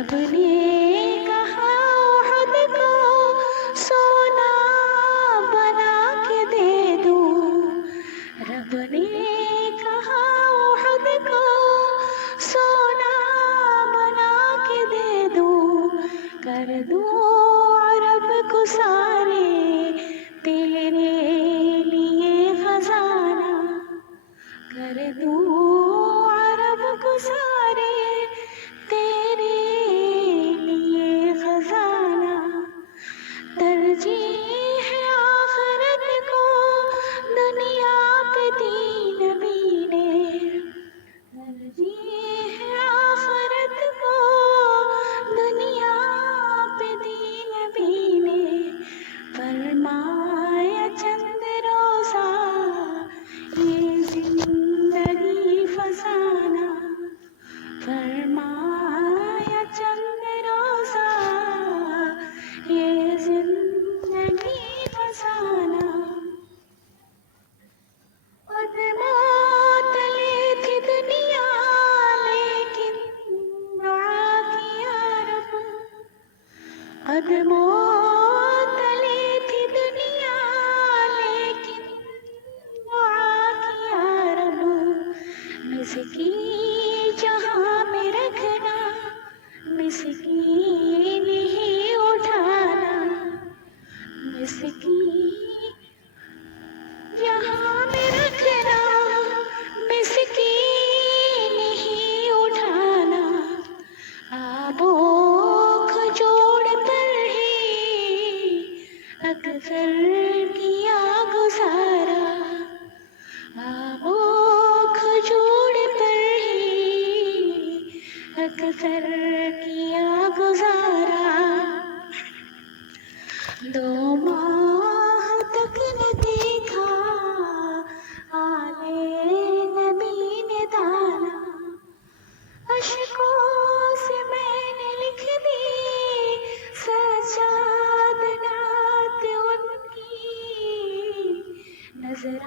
रब ने कहा उहद को सोना बना के दे दूं। रब ने कहा उहद को सोना बना के दे दूं। कर दूं अरब को सारे तेरे लिए खजाना। कर दूं अरब को सारे तेरे लिए खजाना। तरजीह है आखिरत को दुनिया पे दीन बीने। तरजीह है आखिरत को दुनिया पे दीन बीने। फरमाया चंद रोज़ा ये जिंदगी फसाना। फरमाया चंद रोज़ा ये जिंदगी फसाना। कदमों तले थी दुनिया लेकिन दुआ किया रब। कदमों तले थी दुनिया लेकिन दुआ किया रब। मिस्कीन जहाँ में रखना मिस्कीन ही उठाना। मिस्कीन जहाँ में रखना मिस्कीन ही उठाना। आबोख जोड़ पर ही अक्सर किया गुजारा। आबोख जोड़ पर ही अक्सर किया गुजारा। 2 माह तक न देखा आले नबी ने दाना। अश्कों से मैंने लिख दी सजाद नात उनकी। नजर